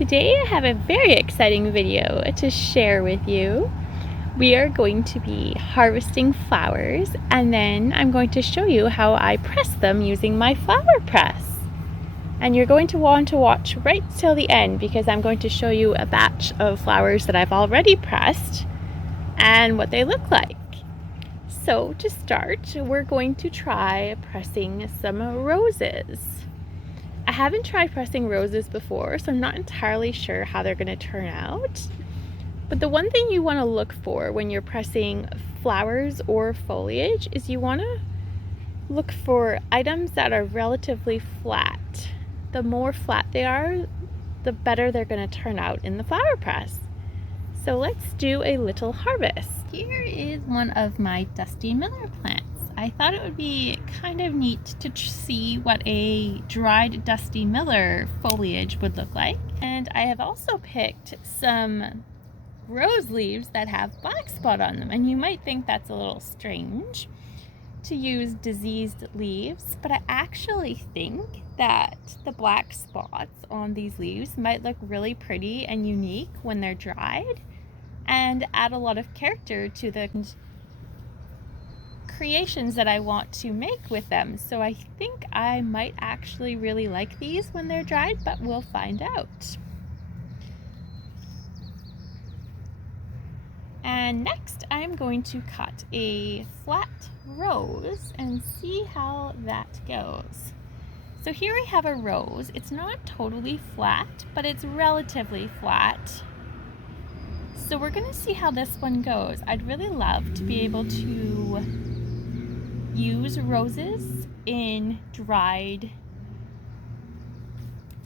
Today I have a very exciting video to share with you. We are going to be harvesting flowers, and then I'm going to show you how I press them using my flower press. And you're going to want to watch right till the end because I'm going to show you a batch of flowers that I've already pressed and what they look like. So to start, we're going to try pressing some roses. I haven't tried pressing roses before, so I'm not entirely sure how they're going to turn out. But the one thing you want to look for when you're pressing flowers or foliage is you want to look for items that are relatively flat. The more flat they are, the better they're going to turn out in the flower press. So let's do a little harvest. Here is one of my Dusty Miller plants. I thought it would be kind of neat to see what a dried Dusty Miller foliage would look like. And I have also picked some rose leaves that have black spot on them. And you might think that's a little strange to use diseased leaves, but I actually think that the black spots on these leaves might look really pretty and unique when they're dried and add a lot of character to the creations that I want to make with them. So I think I might actually really like these when they're dried, but we'll find out. And next I'm going to cut a flat rose and see how that goes. So here we have a rose. It's not totally flat, but it's relatively flat. So we're gonna see how this one goes. I'd really love to be able to use roses in dried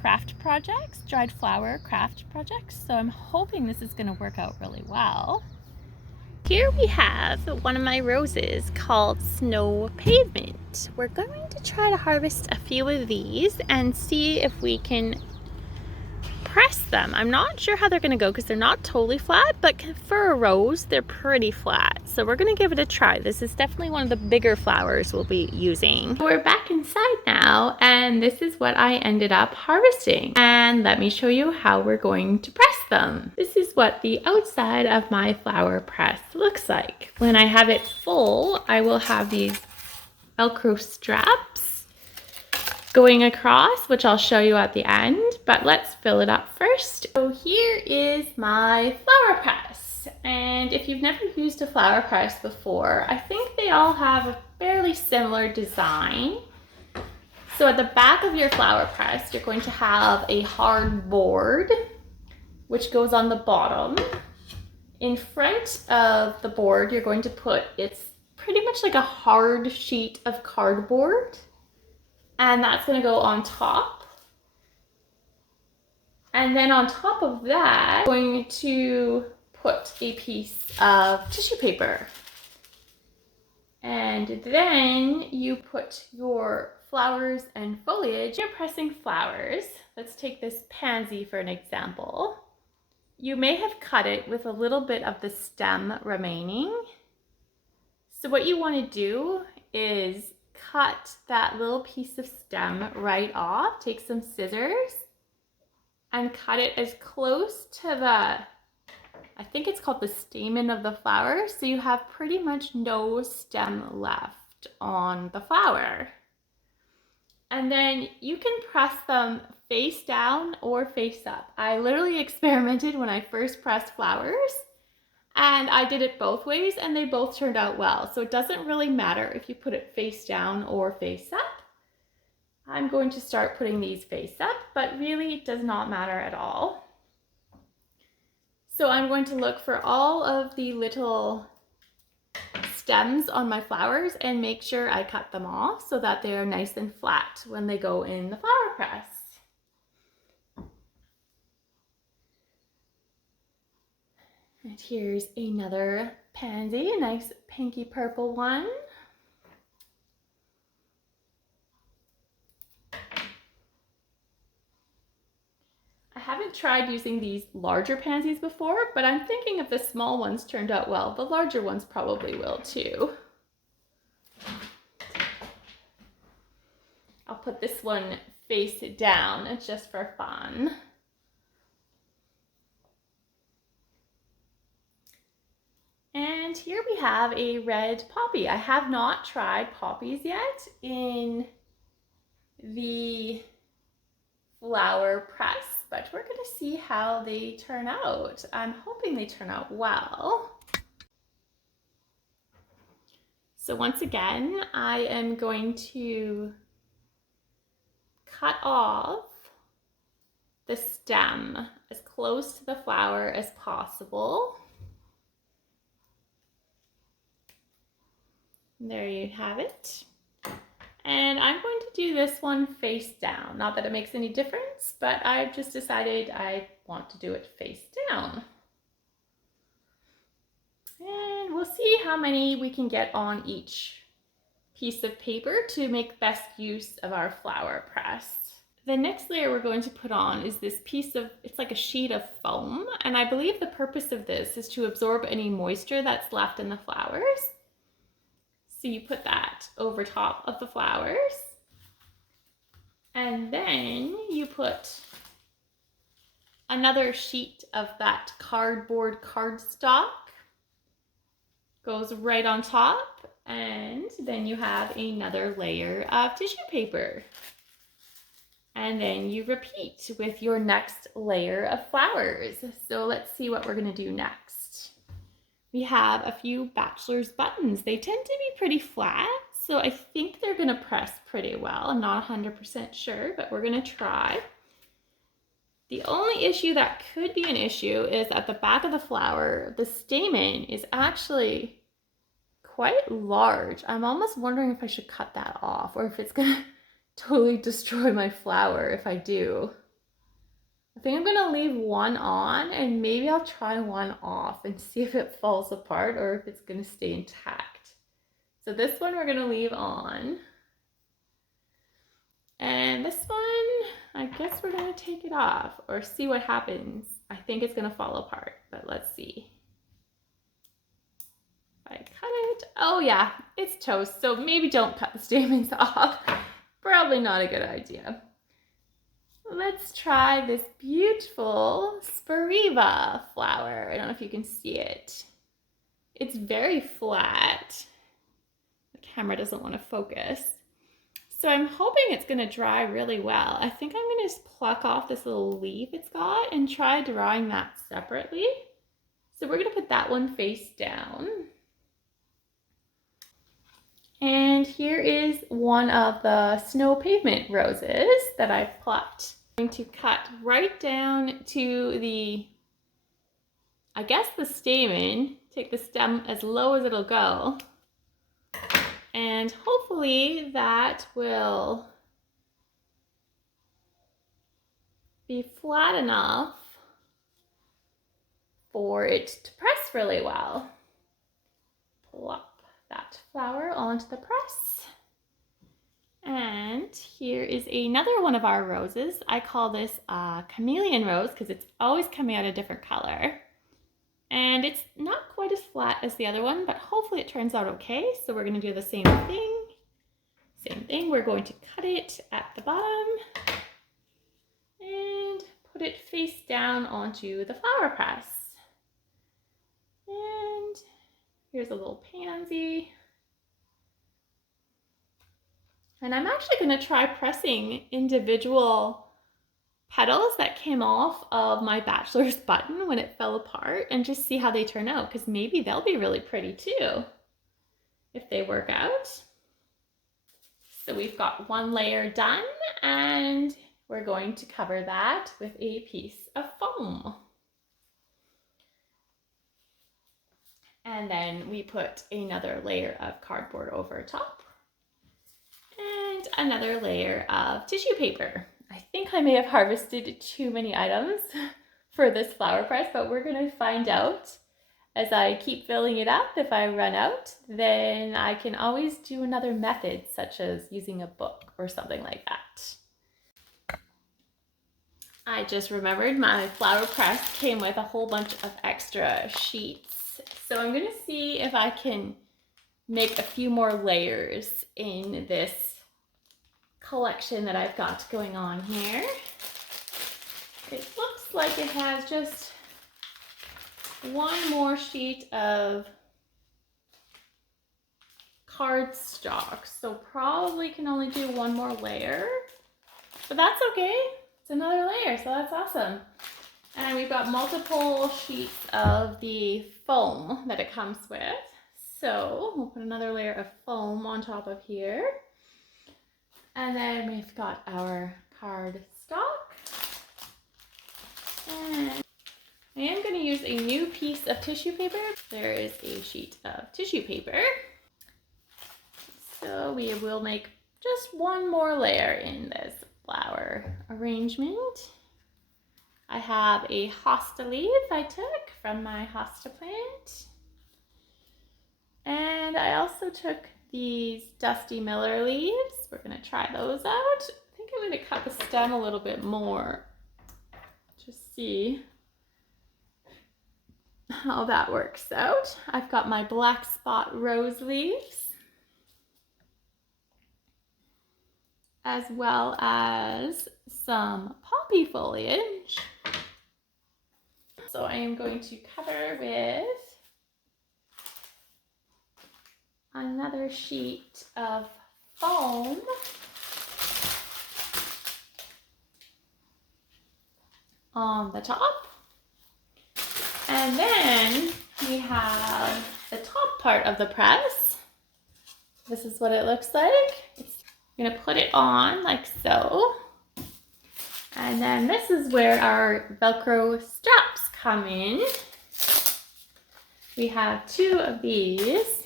craft projects, dried flower craft projects. So I'm hoping this is gonna work out really well. Here we have one of my roses called Snow Pavement. We're going to try to harvest a few of these and see if we can press them. I'm not sure how they're going to go because they're not totally flat, but for a rose, they're pretty flat. So we're going to give it a try. This is definitely one of the bigger flowers we'll be using. We're back inside now, and this is what I ended up harvesting. And let me show you how we're going to press them. This is what the outside of my flower press looks like. When I have it full, I will have these Velcro straps going across, which I'll show you at the end, but let's fill it up first. So here is my flower press, and if you've never used a flower press before, I think they all have a fairly similar design. So at the back of your flower press, you're going to have a hard board, which goes on the bottom. In front of the board, you're going to put, it's pretty much like a hard sheet of cardboard. And that's going to go on top. And then on top of that, I'm going to put a piece of tissue paper. And then you put your flowers and foliage. You're pressing flowers. Let's take this pansy for an example. You may have cut it with a little bit of the stem remaining. So what you want to do is cut that little piece of stem right off. Take some scissors and cut it as close to I think it's called the stamen of the flower, so you have pretty much no stem left on the flower. And then you can press them face down or face up. I literally experimented when I first pressed flowers, and I did it both ways and they both turned out well. So it doesn't really matter if you put it face down or face up. I'm going to start putting these face up, but really it does not matter at all. So I'm going to look for all of the little stems on my flowers and make sure I cut them off so that they are nice and flat when they go in the flower press. And here's another pansy, a nice pinky purple one. I haven't tried using these larger pansies before, but I'm thinking if the small ones turned out well, the larger ones probably will too. I'll put this one face down just for fun. And here we have a red poppy. I have not tried poppies yet in the flower press, but we're going to see how they turn out. I'm hoping they turn out well. So once again, I am going to cut off the stem as close to the flower as possible. There you have it. And I'm going to do this one face down. Not that it makes any difference, but I've just decided I want to do it face down. And we'll see how many we can get on each piece of paper to make best use of our flower press. The next layer we're going to put on is this piece of, it's like a sheet of foam, and I believe the purpose of this is to absorb any moisture that's left in the flowers. So you put that over top of the flowers, and then you put another sheet of that cardboard cardstock, goes right on top, and then you have another layer of tissue paper. And then you repeat with your next layer of flowers. So let's see what we're gonna do next. We have a few bachelor's buttons. They tend to be pretty flat, so I think they're gonna press pretty well. I'm not 100% sure, but we're gonna try. The only issue that could be an issue is at the back of the flower, the stamen is actually quite large. I'm almost wondering if I should cut that off or if it's gonna totally destroy my flower if I do. I think I'm gonna leave one on and maybe I'll try one off and see if it falls apart or if it's gonna stay intact. So this one we're gonna leave on. And this one, I guess we're gonna take it off or see what happens. I think it's gonna fall apart, but let's see. If I cut it, oh yeah, it's toast. So maybe don't cut the stamens off. Probably not a good idea. Let's try this beautiful Spiriva flower. I don't know if you can see it. It's very flat. The camera doesn't want to focus. So I'm hoping it's going to dry really well. I think I'm going to just pluck off this little leaf it's got and try drying that separately. So we're going to put that one face down. And here is one of the snow pavement roses that I've plucked. I'm going to cut right down to the, I guess the stamen, take the stem as low as it'll go. And hopefully that will be flat enough for it to press really well. Plop that flower onto the press. And here is another one of our roses. I call this a chameleon rose because it's always coming out a different color. And it's not quite as flat as the other one, but hopefully it turns out okay. So we're going to do the same thing. Same thing, we're going to cut it at the bottom and put it face down onto the flower press. And here's a little pansy. And I'm actually going to try pressing individual petals that came off of my bachelor's button when it fell apart and just see how they turn out, because maybe they'll be really pretty too if they work out. So we've got one layer done and we're going to cover that with a piece of foam. And then we put another layer of cardboard over top and another layer of tissue paper. I think I may have harvested too many items for this flower press, but we're going to find out as I keep filling it up. If I run out, then I can always do another method, such as using a book or something like that. I just remembered my flower press came with a whole bunch of extra sheets. So I'm going to see if I can make a few more layers in this collection that I've got going on here. It looks like it has just one more sheet of cardstock, so probably can only do one more layer, but that's okay. It's another layer, so that's awesome. And we've got multiple sheets of the foam that it comes with. So we'll put another layer of foam on top of here. And then we've got our cardstock. And I am going to use a new piece of tissue paper. There is a sheet of tissue paper. So we will make just one more layer in this flower arrangement. I have a hosta leaf I took from my hosta plant. And I also took these Dusty Miller leaves. We're going to try those out. I think I'm going to cut the stem a little bit more to see how that works out. I've got my black spot rose leaves, as well as some poppy foliage. So I am going to cover with another sheet of foam on the top. And then we have the top part of the press. This is what it looks like. I'm going to put it on like so. And then this is where our Velcro straps come in. We have 2 of these.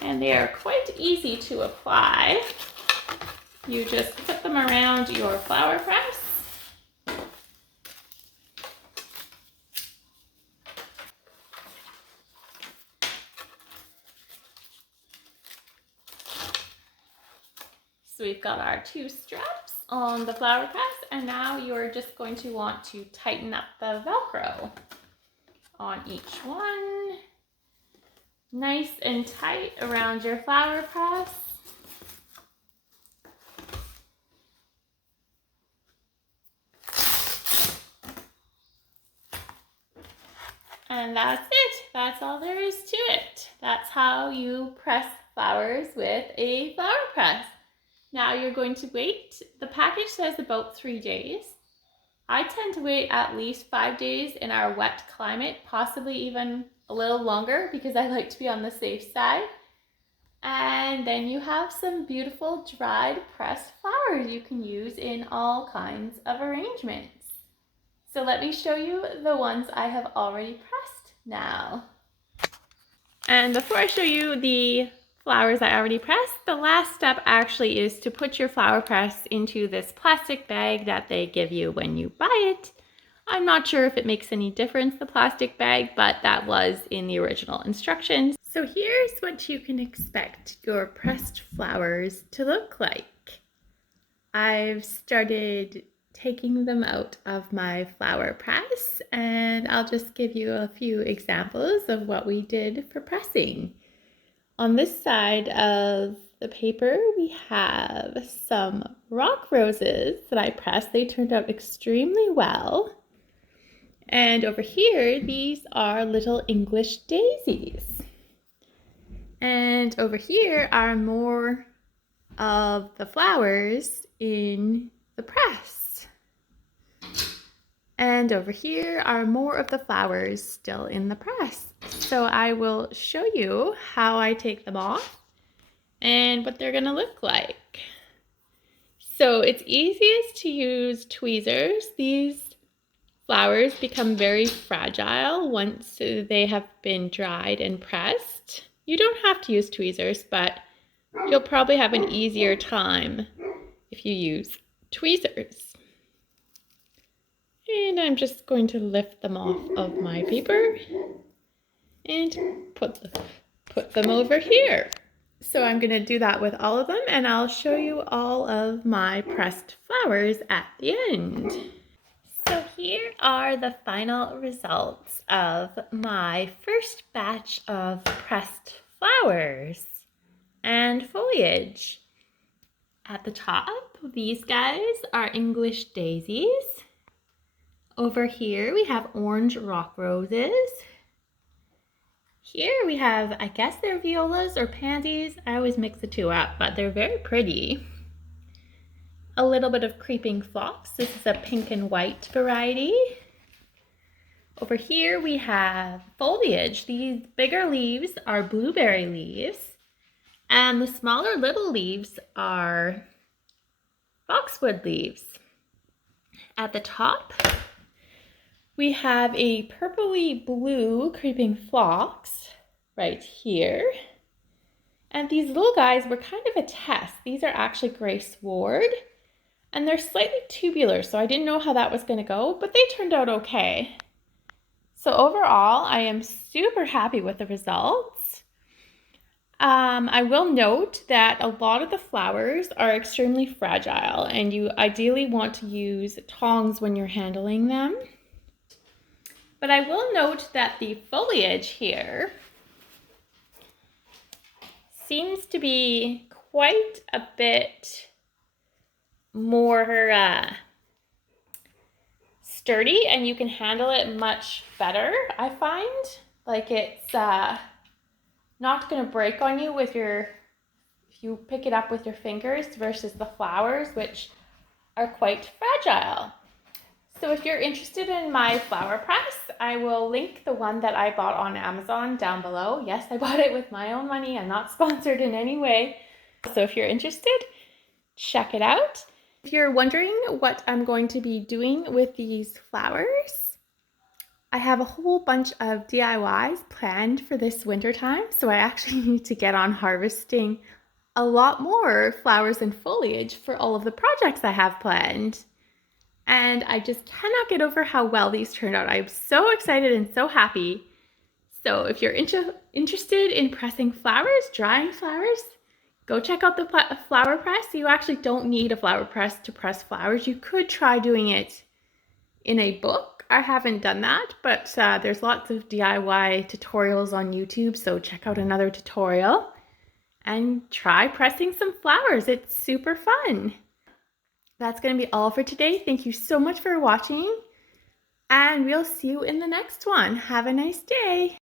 And they are quite easy to apply. You just put them around your flower press. So we've got our 2 straps on the flower press, and now you're just going to want to tighten up the Velcro on each one. Nice and tight around your flower press. And that's it. That's all there is to it. That's how you press flowers with a flower press. Now you're going to wait. The package says about 3 days. I tend to wait at least 5 days in our wet climate, possibly even a little longer because I like to be on the safe side. And then you have some beautiful dried pressed flowers you can use in all kinds of arrangements. So let me show you the ones I have already pressed now. And before I show you the flowers I already pressed, the last step actually is to put your flower press into this plastic bag that they give you when you buy it. I'm not sure if it makes any difference, the plastic bag, but that was in the original instructions. So here's what you can expect your pressed flowers to look like. I've started taking them out of my flower press, and I'll just give you a few examples of what we did for pressing. On this side of the paper, we have some rock roses that I pressed. They turned out extremely well. And over here, these are little English daisies. And over here are more of the flowers in the press. And over here are more of the flowers still in the press. So I will show you how I take them off and what they're going to look like. So it's easiest to use tweezers. These flowers become very fragile once they have been dried and pressed. You don't have to use tweezers, but you'll probably have an easier time if you use tweezers. And I'm just going to lift them off of my paper and put them over here. So I'm going to do that with all of them, and I'll show you all of my pressed flowers at the end. So here are the final results of my first batch of pressed flowers and foliage. At the top, these guys are English daisies. Over here we have orange rock roses. Here we have, I guess they're violas or pansies. I always mix the two up, but they're very pretty. A little bit of creeping phlox. This is a pink and white variety. Over here we have foliage. These bigger leaves are blueberry leaves, and the smaller little leaves are boxwood leaves. At the top, we have a purpley blue creeping phlox right here. And these little guys were kind of a test. These are actually gray sward, and they're slightly tubular, so I didn't know how that was going to go, but they turned out okay. So overall, I am super happy with the results. I will note that a lot of the flowers are extremely fragile, and you ideally want to use tongs when you're handling them. But I will note that the foliage here seems to be quite a bit more sturdy, and you can handle it much better, I find. Like it's not going to break on you with if you pick it up with your fingers versus the flowers, which are quite fragile. So if you're interested in my flower press, I will link the one that I bought on Amazon down below. Yes, I bought it with my own money. I'm not sponsored in any way. So if you're interested, check it out. If you're wondering what I'm going to be doing with these flowers, I have a whole bunch of DIYs planned for this winter time. So I actually need to get on harvesting a lot more flowers and foliage for all of the projects I have planned. And I just cannot get over how well these turned out. I'm so excited and so happy. So if you're interested in pressing flowers, drying flowers, go check out the flower press. You actually don't need a flower press to press flowers. You could try doing it in a book. I haven't done that, but there's lots of DIY tutorials on YouTube, so check out another tutorial and try pressing some flowers. It's super fun. That's going to be all for today. Thank you so much for watching, and we'll see you in the next one. Have a nice day.